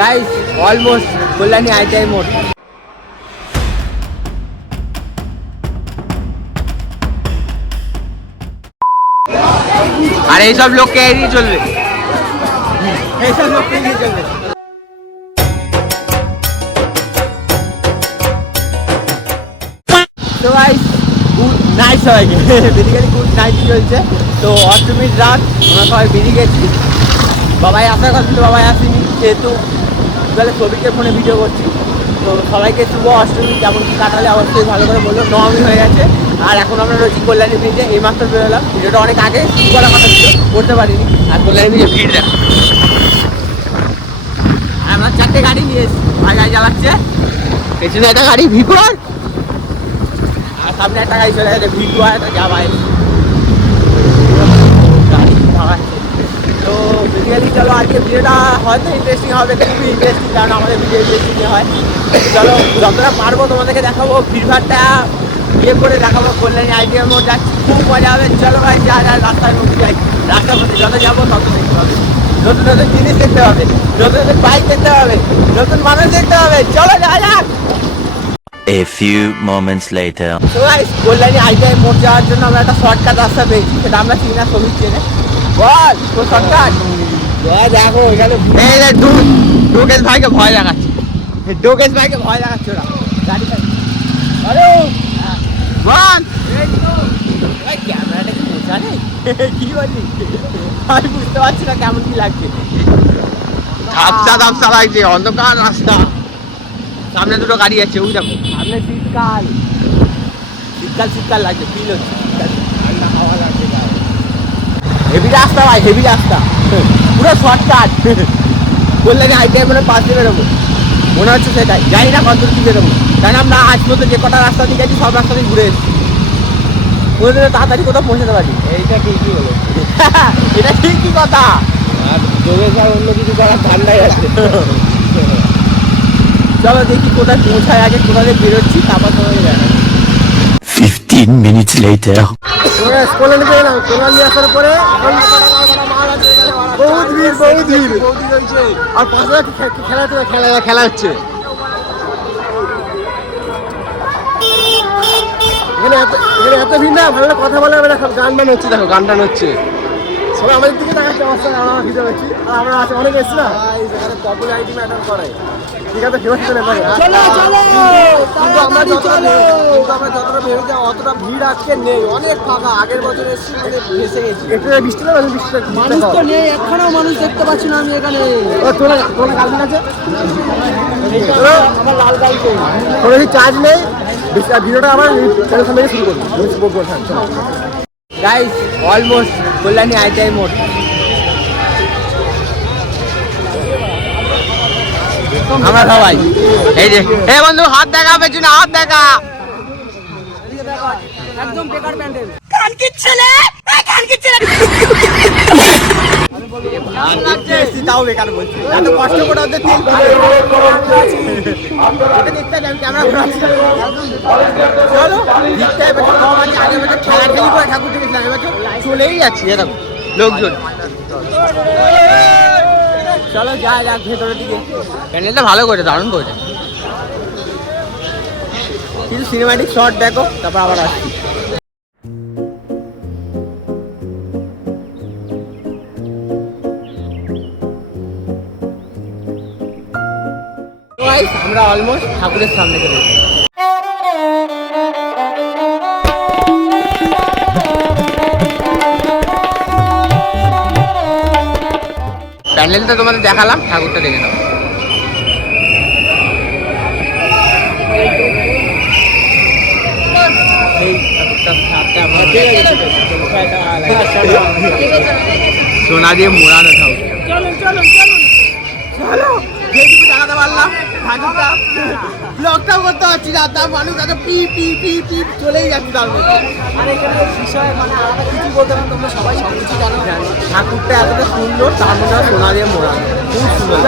Guys almost Kalyani ITI মোড়। আর এইসব লোককে এড়িয়ে চলবে, এইসব লোককে এড়িয়ে চলবে। তো গাইস গুড নাইট সবাইকে, বেসিক্যালি গুড নাইট চলছে। তো অষ্টমীর রাত আমরা সবাই বেরিয়ে গেছি। বাবাই আসার কথা ছিল, বাবাই আসেনি, যেহেতু তাহলে ছবিকে ফোনে ভিডিও করছি। তো সবাইকে শুভ অষ্টমী কেমন কী কাটালে অবশ্যই ভালো করে বললো। নবমী হয়ে গেছে আর এখন আমরা রয়েছি কল্যাণী ব্রিজে। এই মাত্র বেরোলাম, ভিডিওটা অনেক আগে শুরু করার কথা ছিল, করতে পারিনি। আর কল্যাণী ব্রিজে ভিড় দেখ, আর আমরা 4টে গাড়ি নিয়ে এসেছি। ভাই গাড়ি চালাচ্ছে, পেছনে একটা গাড়ি ভিপর, আর সামনে একটা গাড়ি চলে গেছে ভিপু। আর একটা যা ভাই গাড়ি ভাগাচ্ছে। তো বেসিক্যালি চলো আজকে ভিডিওটা হয়তো ইন্টারেস্টিং হবে, খুবই ইন্টারেস্টিং, কারণ আমাদের ভিডিও ইন্টারেস্টিং হয়। চলো যতটা পারবো তোমাদেরকে দেখাবো, ভিড়ভাড়টা ইয়ে করে দেখাবো। কল্যাণী আইটিআই মোড় যাচ্ছি, খুব মজা হবে। চলো ভাই যা যা রাস্তার মধ্যে যাই, রাস্তার মধ্যে যত যাবো তত দেখতে হবে, নতুন নতুন জিনিস দেখতে হবে, নতুন নতুন বাইক দেখতে হবে, নতুন মানুষ দেখতে হবে। চলো যা যাক। A few moments later. তো গাইস কল্যাণী আইটিআই মোড় যাওয়ার জন্য আমরা একটা শর্টকাট রাস্তা পেয়েছি, সেটা আমরা চিনি না, সবই চেনে। বল তো শর্টকাট দেখো এখানে ডোকেশ ভাইকে ভয় দেখাচ্ছে, ডোকেশ ভাইকে ভয় দেখাচ্ছে ওরা গাড়ি চালিয়ে। আরে বল ভাই ক্যামেরাটা কি বোঝা নেই কি বলি, আমি বুঝতে পারছি না কেমন কি লাগছে। ধাপসা ধাপসা লাগছে, অন্ধকার রাস্তা, সামনে দুটো গাড়ি আছে, ওই দেখো সামনে শীতকাল, শীতকাল শীতকাল লাগছে, ফিল হচ্ছে ঠান্ডা হাওয়া লাগছে। হেভি রাস্তা ভাই, হেভি রাস্তা, পুরো শর্টকাট। কল্যাণী আইটিআই মানে পাশ দিয়ে বেরোবো মনে হচ্ছে, সেটাই জানি না কত কি বেরোবো। কারণ আমরা আজ পর্যন্ত যে কটা রাস্তা দিয়ে গেছি সব রাস্তা দিয়ে ঘুরে এসেছি, কোনোদিনও তাড়াতাড়ি কোথাও পৌঁছাতে পারি। এইটা ঠিকই হলো, এটা ঠিকই কথা। আর যোগেশ আর অন্য কিছু করার ঠান্ডাই আছে। চলো দেখি কোথায় পৌঁছায় আগে, কোথায় বেরোচ্ছি, তারপর তোমাকে জানাই। 15 minutes later. কল্যাণী পেলাম, কল্যাণী আসার পরে বহুত ভিড়, বহুত ভিড়, আর পাশে খেলা হচ্ছে। এখানে এত ভিড় না, ভালো কথা বলে গান টান হচ্ছে, দেখো গান টান হচ্ছে, সবাই আমাদের দিকে দেখাচ্ছে। অবস্থা আমরা ভিডিও করছি আর আমরা আছে অনেক এসছি না, এখানে পপুলারিটি ম্যাটার করে। ঠিক আছে, ফেমাস চলে আমরা যতটা ভেবেছি অতটা ভিড় আজকে নেই, অনেক ফাঁকা। আগের বছর এসেছি মানে ভেসে গেছি। একটু বৃষ্টি না, বৃষ্টি মানুষ তো নেই, এখনো মানুষ দেখতে পাচ্ছি না আমি এখানে। তোলা গার্লফ্রেন্ড আছে আমার, লাল গাড়ি কোনো চার্জ নেই। ভিডিওটা আমার চ্যানেল থেকে শুরু করবো। গাইস অলমোস্ট কল্যাণী আইটিআই মোড়। আমরা সবাই এই যে, এ বন্ধু হাত দেখা, পেছনে হাত দেখা, একদম বেকার প্যান্ডেল। কানকির ছেলে, কানকির ছেলে তাও বেকার বলছি, এত কষ্ট করে ওদের তেল ক্যামেরা ঘোরাচ্ছি। চলো দিকটা এবার কম আছে, আগে বছর খেলাখেলি করে ঠাকুর দেখেছিলাম, এবার চলেই যাচ্ছি এরকম লোকজন। চলো যাই যাক ভেতরের দিকে। প্যান্ডেলটা ভালো করে, দারুণ করে, কিন্তু সিনেমাটিক শট দেখো, তারপর আবার আসছি। আমরা অলমোস্ট ঠাকুরের সামনে চলে এসেছি। প্যান্ডেলটা তোমাদের দেখালাম, ঠাকুরটা দেখে নাও। সোনা দিয়ে মোড়ানো ঠাকুর। যেটুকু দেখাতে পারলাম ঠাকুরটা, ব্লগটাও করতে পারছি না, তার মানুষ এত পি পি পি পি চলেই যাচ্ছে তার মধ্যে। আর এখানে বিষয় মানে আলাদা কিছু বলতে পারেন, তোমরা সবাই সব কিছু জানো। ঠাকুরটা এতটা সুন্দর, তার মধ্যে সোনা দিয়ে মোড়ানো, খুব সুন্দর।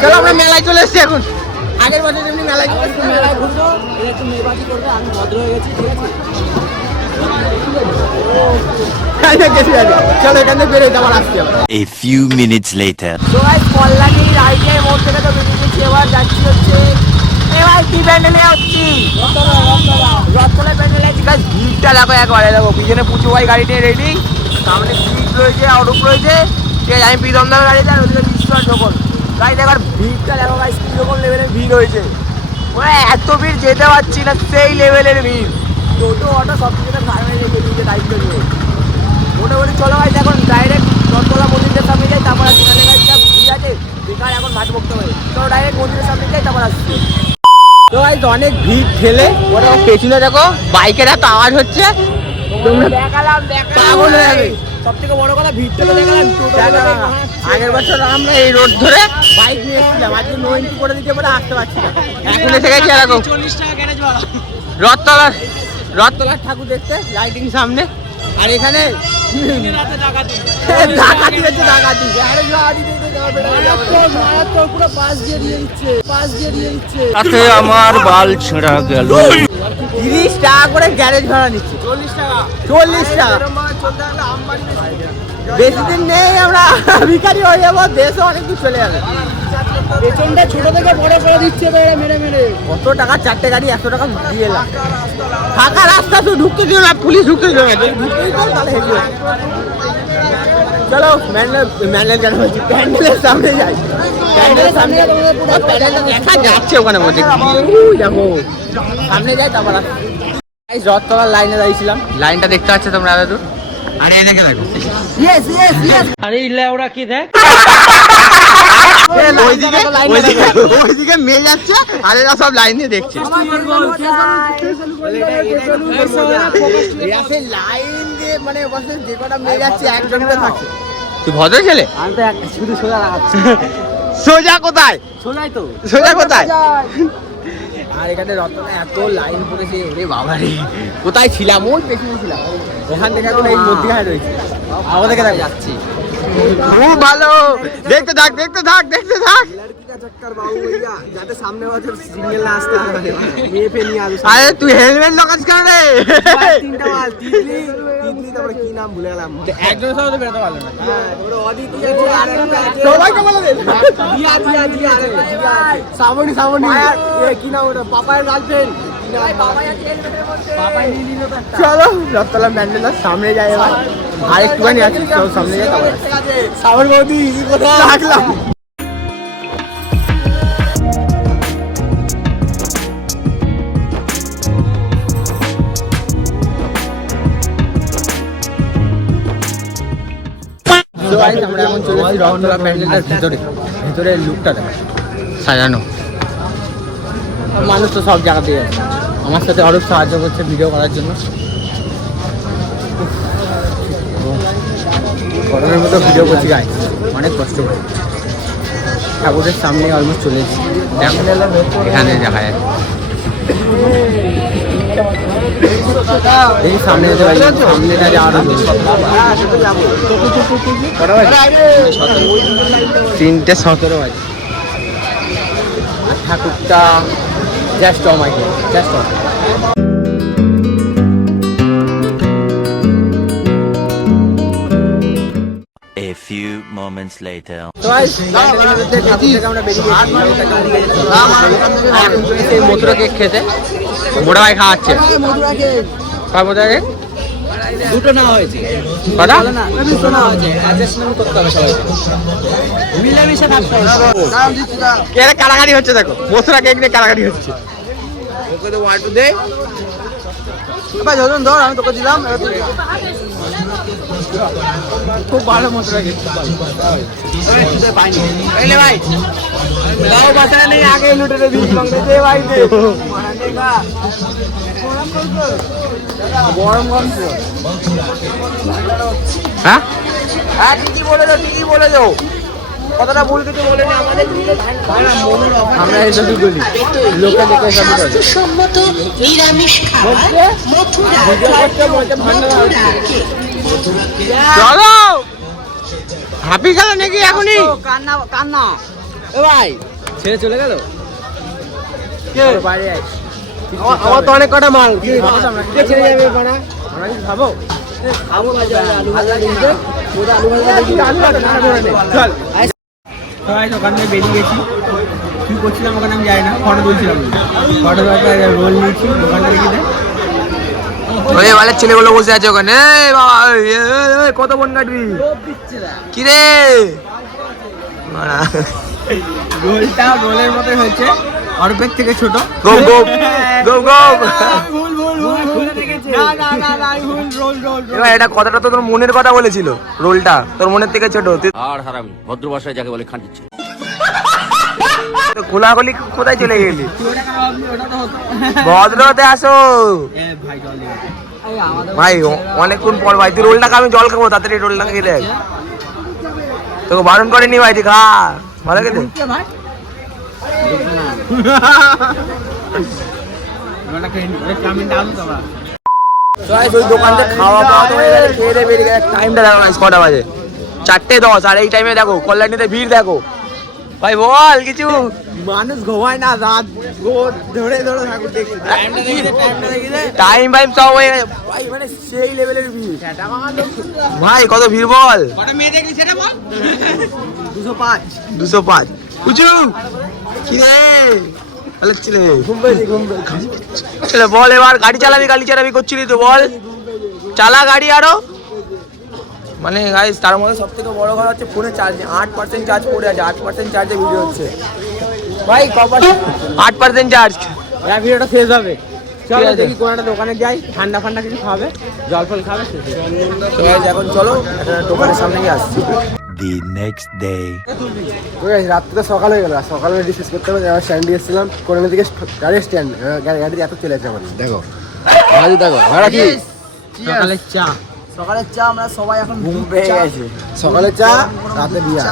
চলো আমরা মেলায় চলে এসেছি এখন। আগের বছর যেমনি মেলায় চলে এসেছি, মেলায় ঘুরবো, একটু মেয়েবাজি করবে, আমি ভদ্র হয়ে গেছি, ঠিক আছে। চলো এখান থেকে বেরোই, আবার আসছি। A few minutes later. কল্যাণীর আইটিআই মোড় দেখো একবারে দেখো পিছনে পুচু ভাই গাড়ি নিয়ে রেডি, সামনে সিট রয়েছে, আউটুপ রয়েছে, ঠিক আছে। আমি প্রীতমদার গাড়িতে আর ওদিকে বিশ্বাস যখন গাড়ি দেখার ভিড়টা দেখো গাড়ি কীরকম লেভেলের ভিড় হয়েছে, মানে এত ভিড় যেতে পারছি না, সেই লেভেলের ভিড়। টোটো অটো সব কিছু সামনে রেখে দিয়েছে দায়িত্ব নিয়ে। মোটামুটি চলো গাড়ি এখন ডাইরেক্ট রথতলা মন্দিরের সামনে যাই, তারপর আসছি। তাহলে গাড়ি যা ভিড় আছে বেকার এখন ভাত বকতে হবে। চলো ডাইরেক্ট মন্দিরের সামনে যাই, তারপর আসছি। তো ভাই অনেক ভিড় ঠেলে ওরা পেছনে দেখো বাইকের এত আওয়াজ হচ্ছে, পাগল হয়ে যাবে। সব থেকে বড় কথা ভিড়টা তো দেখালাম। আগের বছর আমরা এই রোড ধরে বাইক নিয়ে এসেছিলাম, আজকে নো এন্ট্রি করে দিতে পারে আসতে পারছি না। এখন এসে গেছি এরকম 40 টাকা গ্যারেজ ভাড়া রথতলার ঠাকুর দেখতে, লাইটিং সামনে। আর এখানে ডাকাতি হচ্ছে, ডাকাতি পুরো পাশ দিয়ে দিচ্ছে। আমার বাল ছেঁড়া গেল। 30 টাকা করে গ্যারেজ ভাড়া নিচ্ছে। 40 টাকা। বেশি দিন নেই, আমরা ভিখারি হয়ে যাবো, দেশে অনেক দূর চলে যাবে। পেছনটা ছোট থেকে বড় করে দিচ্ছে তো এরা মেরে মেরে। কত টাকা চারটে গাড়ি 100 টাকা দিয়ে এলাম। ফাঁকা রাস্তা তো ঢুকতে দিও না, পুলিশ ঢুকতে দিও না, ঢুকতেই তো তাহলে হেঁটে যাবে। চলো প্যান্ডেলের সামনে যাই। প্যান্ডেলের সামনে প্যান্ডেলটা দেখা যাচ্ছে ওখানে মধ্যে, দেখো সামনে যাই তারপর রথতলার লাইনে দাঁড়িয়েছিলাম, লাইনটা দেখতে পাচ্ছ তোমরা এত দূর। আরে এদিকে দেখো, আরে ইল্লা ওরা কি দেখ ওইদিকে মেয়ে যাচ্ছে আর এরা সব লাইন দিয়ে দেখছে। লাইন দিয়ে মানে যে কটা মেয়ে যাচ্ছে একজন করে থাকছে। তুই ভদ্র ছেলে? আমি তো শুধু সোজা লাগাচ্ছি। সোজা কোথায়? সোজাই তো। সোজা কোথায়? আর এখানে রতনে এত লাইন পড়েছে, ওরে বাবা রে, কোথায় ছিলাম? ওই পেছনে ছিলাম, ওখান থেকে এখন এই মধ্যখানে রয়েছে। আমাদের থেকে যাচ্ছি, খুব ভালো। দেখতে থাক। আরে তুই হেলমেট লাগাস কেন রে? কি নাম ভুলে গেলাম, একজনের সাথে বেরোতে পারলো না। সবাইকে বলে দে। শ্রাবণী কি নাম ওটা? পাপায়ের গার্লফ্রেন্ড। চলো রথতলা প্যান্ডেলের সামনে যাই এবার, আর একটুখানি আছি, চলো সামনে যাই। শ্রাবণ বৌদি কোথায় রাখলাম? আমরা এখন চলে এসেছি রথতলা প্যান্ডেলটার ভিতরের লুকটা দেখো, সাজানো। মানুষ তো সব জায়গাতেই আছে। আমার সাথে আরও সাহায্য করছে ভিডিও করার জন্য। গরমের মতো ভিডিও করছি গাই, অনেক কষ্ট করে। ঠাকুরের সামনে অলমোস্ট চলে এসেছি, এখানে দেখা যায়। এই সামনে যেতে পারি, সামনেটা যাওয়ার 3:17 বাজে। আর ঠাকুরটা just A few moments later. Mathura cake খেতে বড় ভাই খাওয়াচ্ছে। মথুরা কেক দুটো না হয়েছে, কটা? দুটো না হয়েছে, অ্যাডজাস্টমেন্ট করতে হবে সবাইকে, মিলেমিশে থাকতে হবে। এরা কারাগারি হচ্ছে, দেখো মথুরা কেক নিয়ে কারাগারি হচ্ছে। ওকে তো ওয়াটু দে ভাই, ধর আমি তোকে দিলাম। খুব ভালো মশলা খেতে ভাই, তাও বাঁচায় নেই, আগে লুটে দিয়েছিলাম ভাই। গরম হ্যাঁ ঠিকই বলে যাও, কতটা ভুল কিছু বলেনি আমাদের। আমরা এসব বলি, লোকে দেখে সব স্বাস্থ্যসম্মত নিরামিষ খাবার মথুরা চলো হাপি গেল নাকি এখনই? কান্না এ ভাই ছেড়ে চলে গেল। বাইরে আমার তো অনেক কটা মাল ছেড়ে যাবে, আমরা কি খাবো? আলু ভাজা দিয়েছে, সবাই দোকান থেকে বেরিয়ে গেছি। কি করছিলাম ওখানে আমি জানি না, ফটো তুলছিলাম। ফটো রোল নিয়েছি দোকানটা রেখে দেয়। ওই বলে ছেলেগুলো বসে আছে ওখানে এই বাবা, এই, কত বোন কাটবি কি রে গোলটা গোলের মতো হয়েছে, অর্পের থেকে ছোট। গোপ গোপ গোপ গোপ ভুল ভুল ভুল ভুল না না না না ভুল রোল রোল এবার এটা কথাটা তো তোর মনের কথা বলেছিল, রোলটা তোর মনের থেকে ছোট, তুই আর হারামি ভদ্র ভাষায় যাকে বলে খাঁটিচ্ছে। খোলাখুলি কোথায় চলে গেলি? ওটা তো হতো। ভদ্র হতে আসো ভাই জল দিয়ে ভাই, অনেকক্ষণ পর ভাই, তুই রোলটা খা, আমি জল খাবো, তাড়াতাড়ি রোলটা খেয়ে দেখ। তোকে বারণ করেনি ভাই, তুই খা, ভালো খেতে। ভাই ওটা খেয়ে নি, ওটা চাউমিনটা আলু তো ভাই। ওই দোকানটা খাওয়া পাওয়া তো হয়ে গেছে, খেয়ে দিয়ে বেরিয়ে গেছে। টাইমটা দেখো না, কটা বাজে? 4:10, আর এই টাইমে দেখো কল্যাণীতে ভিড় দেখো। ভাই বল কিছু। মানুষ ঘুমায় না, রাত ধরে ধরে থাকুক দেখি। টাইমটা দেখি টাইম ফাইম সব হয়ে গেছে ভাই, মানে সেই লেভেলের ভিড়। সেটা আমার লোক ভাই কত ভিড় বল? কটা মেয়ে দেখলি সেটা বল। 205 205 উঁচু কি রে? তাহলে ছেলে ছেলে বল, এবার গাড়ি চালাবি করছিলি তো, বল চালা গাড়ি আরো। মানে গাইস, তার মধ্যে সব থেকে বড় কথা হচ্ছে ফোনে চার্জ 8% চার্জ পড়ে আছে, 8% চার্জে ভিডিও হচ্ছে ভাই। 8% চার্জ। এবার ভিডিওটা শেষ হবে। চলো ঠিক আছে। দেখি কোন একটা দোকানে যাই, ঠান্ডা ফান্ডা কিছু খাবে, জল ফল খাবে শেষ। তো guys, এখন চলো একটা দোকানের সামনে গিয়ে আসছি। The next day. রাত্রে সকাল হয়ে গেল, সকালে শেষ করতে হবে। আমার স্ট্যান্ডে এসেছিলাম, কোরআনের দিকে গাড়ির স্ট্যান্ড, গাড়ি এত চলে আছে আমার। দেখো ভাড়া দেখো, ভাড়া কি সকালের চা। সকালের চা আমরা সবাই এখন ঘুম পেয়ে গেছে। সকালে চা, রাতে বিয়া।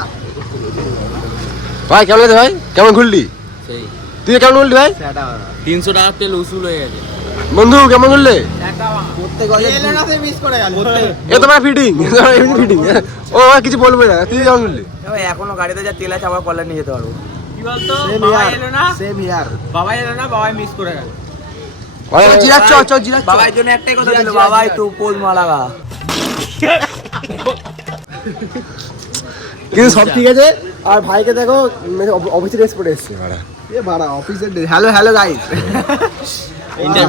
ভাই কেমন আছে ভাই? কেমন ঘুরলি? তুই কেমন ঘুরলি ভাই? 300 টাকা তেল উসুল হয়ে গেছে। বন্ধু কেমন ঘুরলে? মিস করে গেল। এ তোমার ফিটিং, ফিটিং। ও কিছু বলবে না, তুই কেমন ঘুরলি? এখনো গাড়িতে যা তেল আছে, আবার কল্যাণ নিয়ে যেতে পারবো। কি বলতো, বাবা এলো না, সেম ইয়ার। বাবাই মিস করে গেল। বাবার জন্য একটাই কথা ছিল, বাবাই তো পোজ মা লাগা। কিন্তু সব ঠিক আছে। আর ভাইকে দেখো, অফিসে ড্রেস পরে এসছে। ভাড়া অফিসের ড্রেস। হ্যালো হ্যালো গাইস,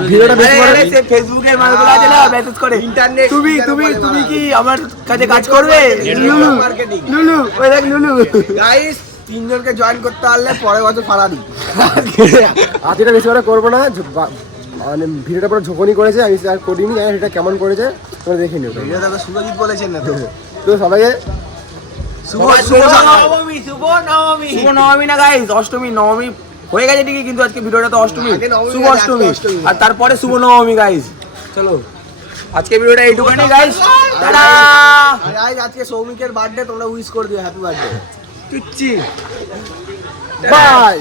ভিডিওটা বেশি করে ফেসবুকের মানুষগুলো আছে না, মেসেজ করে ইন্টারনেট, তুমি কি আমার কাছে কাজ করবে? লুলু ওই দেখ লুলু। গাইস 3 জনকে জয়েন করতে পারলে পরের বছর ভাড়া দিই। আজকেটা বেশি করে করবো না, মানে ভিডিওটা পুরো ঝোঁকনি করেছে, আমি আর করিনি, জানি সেটা কেমন করেছে তোমরা দেখে নিও। ভিডিওটা তো সুরজিৎ বলেছেন না তো। তো সবাইকে শুভ নবমী না গাইস, অষ্টমী নবমী হয়ে গেছে ঠিকই, কিন্তু আজকে ভিডিওটা তো অষ্টমী, শুভ অষ্টমী, আর তারপরে শুভ নবমী গাইস। চলো আজকে ভিডিওটা এইটুকুনি গাইস, টাটা। আজকে সৌমিকের বার্থডে, তোমরা উইশ করে দিও, হ্যাপি বার্থডে। তুচ্ছি বাই।